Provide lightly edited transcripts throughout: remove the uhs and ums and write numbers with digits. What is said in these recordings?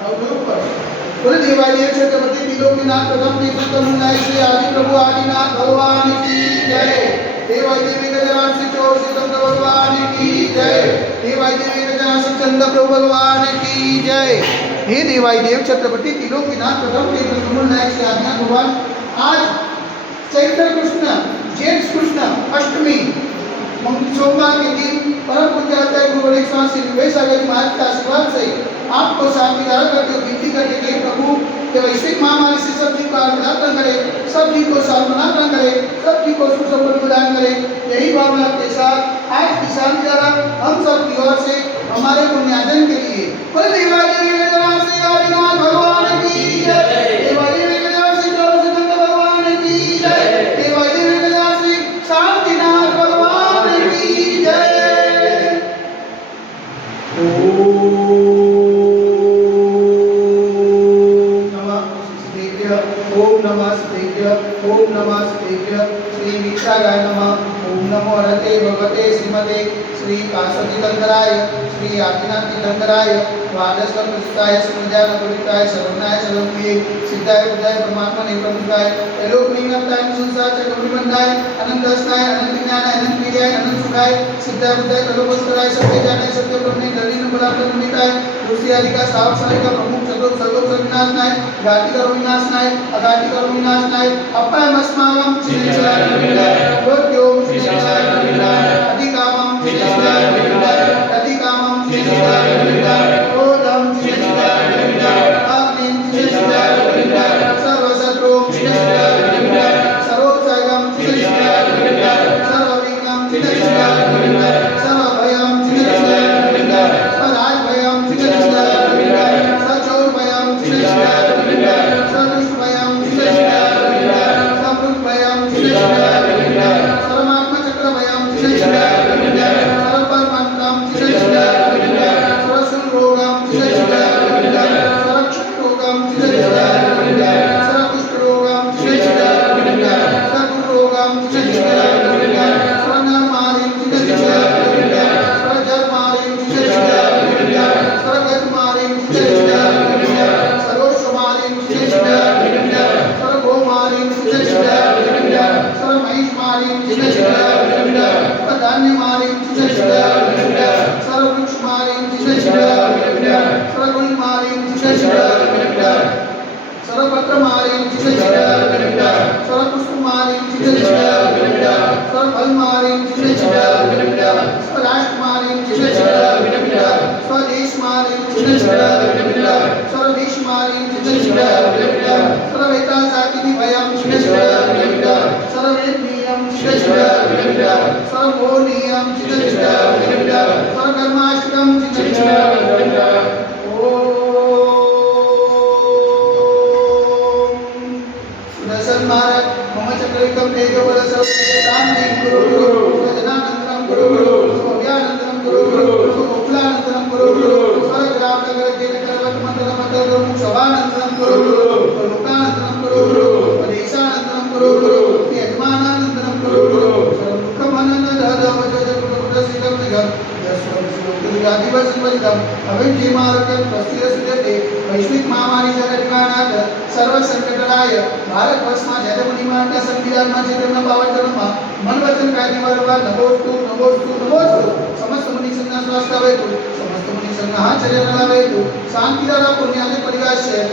बोले देवालय छत्रपति त्रिलोकीनाथ प्रथम तीर्थमंडल श्री आदि प्रभु आदिनाथ भगवान की जय। देवालय गजराज श्री चोर श्री चंद्र भगवान की जय। देवालय गजराज श्री चंद्र प्रभु भगवान की जय। हे देवालय छत्रपति त्रिलोकीनाथ प्रथम तीर्थमंडल श्री आदिनाथ भगवान, आज चैत्र कृष्ण ज्येष्ठ कृष्ण अष्टमी सोमवार के दिन परम पूज्य आचार्य गुरु गोरख स्वामी श्री विवेक सागर महाराज के आशीर्वाद से आपको शांति धारण करते हुए विनती करते हैं प्रभु के वैश्विक महामारी से सब जी को निराकरण करे, सब जी को सर्वनाश करे, सब जी को सुख संपत्ति प्रदान करे। यही भावना के साथ आज की शांति धारा हम सब की ओर से हमारे पुण्यार्जन के लिए बोले देवालय गजराज श्री आदिनाथ भगवान की जय। देवालय गजराज श्री चोर श्री चंद्र भगवान की जय। देवालय गजराज श्री शांतिनाथ भगवान की जय। ओम नमः श्री विशालाय नमः। ओम नमो हरते भगवते श्रीमते श्री कासती तंत्राय श्री आदिनाथ तंत्राय द्वादश पुष्टाय स्मृजान पुरिताय सर्वनाय सर्वज्ञे सिद्धाय बुद्धाय परमात्मने प्रमुखाय लोक निगमताय संसार चक्रवर्तीबंधाय अनंतस्ताय अनंत ज्ञानाय अनंत विद्याय अनंत सुखाय सिद्धाय बुद्धाय कलोपस्कराय सत्य जानाय सत्य ब्रह्मणे दलिन पदार्थ निमिताय दूसरी आदिका सावक सारिका प्रमुख चतुर सर्वोक सर्वनाशनाय घाटी करो विनाशनाय अघाटी करो विनाशनाय अपाय मस्मावम चिनिचलाय विनाय गोत्योम चिनिचलाय विनाय अधिकामम चिनिचलाय विनाय अधिकामम चिनिचलाय विनाय ओदम चिनिचलाय विनाय अग्निम चिनिचलाय विनाय सर्वशत्रु चिनिचलाय विनाय सर्वोत्साहम चिनिचलाय विनाय सर्वविघ्नं चिनिचलाय विनाय सर्वभयं चिनिचलाय विनाय सदाभयं चिनिचलाय विनाय सचौर्भयं चिनिचलाय विनाय सदुष्टभयं चिनिचलाय विनाय सभृतभयं चिनिचलाय विनाय सर्वात्मचक्रभयं चिनिचलाय विनाय सर्वपरमन्त्रं चिनिचलाय विनाय सर्वशूलरोगं चिनिचलाय विनाय सर्वक्षयरोगं चिनिचलाय विनाय सर्वकुष्ठरोगं चिनिचलाय विनाय सर्वरोगं चिनिचलाय विनाय सर्वनरमारिं चिनिचलाय विनाय सर्वजर्मारिं चिनिचलाय विनाय सर्वगजमारिं चिनिचलाय विनाय सर्वोषमारिं चिनिचलाय विनाय सर्वगोमारिं चिनिचलाय विनाय सर्वमहिषमारिं चिनिचलाय विनाय सर्वधान्यमारिं चिनिचलाय विनाय सर्ववृक्षमारिं चिनिचलाय विनाय सर्वगुणमारिं चिनिचलाय विनाय सर्वपत्रमारिं चिनिचलाय विनाय सर्वपुष्पमारिं चिनिचलाय विनाय सर्वफलमारिं चिनिचलाय विनाय स्वराष्ट्रमारिं चिनिचलाय विनाय स्वदेशमारिं चिनिचलाय विनाय सर्वदेशमारिं चिनिचलाय विनाय सर्ववेदासाकिनी भयं चिनिचलाय विनाय सर्ववेदनीयं चिनिचलाय विनाय सर्वोनीयं चिनिचलाय विनाय सर्वकर्माष्टकं चिनिचलाय विनाय। सुदर्शन महाराज मम चक्रविक्रम तेजो बल शांति गुरु गुरु गजनानंदनं गुरु गुरु भव्यानंदनं गुरु गुरु गोकुलानंदनं गुरु गुरु स्वर्गराम नगर के करवट मंडल मंडल शोभानंदनं गुरु गुरु लोकानंदनं गुरु गुरु देशानंदनं गुरु गुरु यजमानानंदनं गुरु गुरु सर्वदुःखमनन दहद वजज गुरु सिद्धं निगम अभिजी मार्गं प्रस्थिर सुजते वैश्विक महामारी जगन्नाथ सर्व संकटराय भारत वर्षमा जगमुनिमांता संविधान मा चेतन पावन जन्म मन वचन काय निवारवा नमोस्तु नमोस्तु नमोस्तु समस्त मुनि संघ स्वास्थ्य वेतु समस्त मुनि संघ आचर्य लावेतु शांति द्वारा पुण्यादि परिवास्य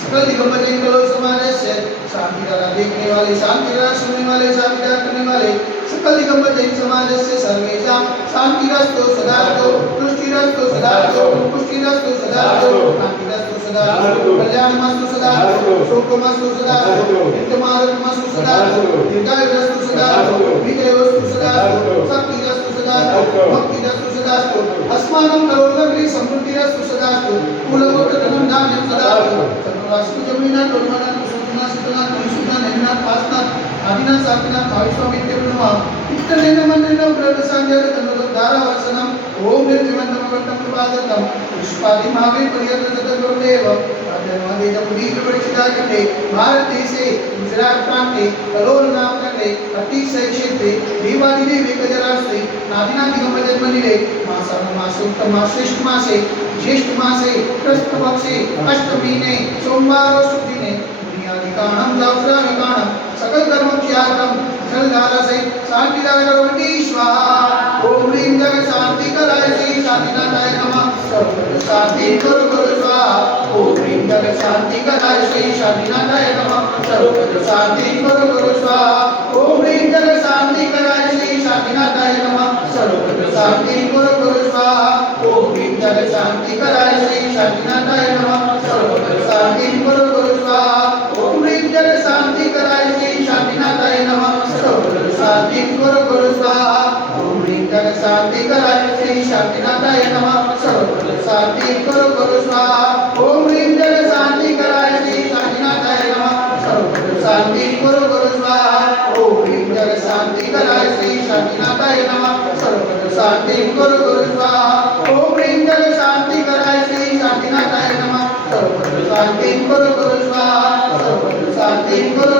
सकल दिगंबर जैन कलो समाज से शांति द्वारा देखने वाले शांति द्वारा सुनने वाले शांति द्वारा करने वाले सकल दिगंबर जैन समाज से सर्वेशा शांतिरस्तु सदास्तु तुष्टिरस्तु सदास्तु पुष्टिरस्तु सदास्तु शांतिरस्तु सदास्तु कल्याणमस्तु सदास्तु शोकमस्तु सदास्तु नित्यमार्गमस्तु सदास्तु दीर्घायुरस्तु सदास्तु विजयोस्तु सदास्तु शक्तिरस्तु सदास्तु भक्तिरस्तु सदास्तु अस्माकं करोड़गृह समृद्धिरस्तु सदास्तु कुलगोत्र धनं धान्यं सदास्तु सर्वराष्ट्र जमीना टोलमाना सुना सितना सुना नेना पासना आदिना साकिना भाविस्वामी नित्यब्रह्मा इत्तनेन मन्नेन ब्रह्म संजय तन्नो धारा वर्षणम ओम निर्जीवंतम वंतम कृपादतम पुष्पादि महावीर पर्यंत सतगुरुदेव आदरवादे जमुदी परिचिता करते भारत देशे गुजरात प्रांते कलोल नाम करते अतिशय क्षेत्रे देवादिदेव एकजरास्ते आदिना दिगंबर जन्मनिले मासा मासे उत्तम श्रेष्ठ मासे ज्येष्ठ मासे कृष्ण पक्षे अष्टमीने सोमवार सुदिने पुण्याधिकाणं जात्राधिकाणं सकल कर्म त्यागं जलधारसे शांतिदायकवती स्वाहा ओम ह्रीं जगत शांति कराय श्री शांतिनाथाय नमः सर्व शांति गुरु गुरु स्वाहा ओम ह्रीं जगत शांति कराय श्री शांतिनाथाय नमः सर्व शांति गुरु गुरु स्वाहा ओम ह्रीं जगत शांति कराय श्री शांतिनाथाय नमः सर्व शांति गुरु गुरु स्वाहा ओम ह्रीं जगत शांति कराय श्री शांतिनाथाय नमः सर्व शांति गुरु गुरु स्वाहा ओम ह्रीं जगत शांति कराय श्री शांतिनाथाय नमः सर्व शांति गुरु गुरु स्वाहा ओम ह्रीं जगत शांति कराय श्री शांतिनाथाय नमः सर्व शांति गुरु गुरु स्वाहा ओम ह्रीं जगत शांति कराय श्री शांतिनाथाय नमः सर्व शांति गुरु गुरु स्वाहा ओम ह्रीं जगत शांति कराय श्री शांतिनाथाय नमः सर्व शांति गुरु गुरु स्वाहा ओम ह्रीं जगत शांति कराय श्री शांतिनाथाय नमः सर्व शांति गुरु गुरु स्वाहा सर्व शांति गुरु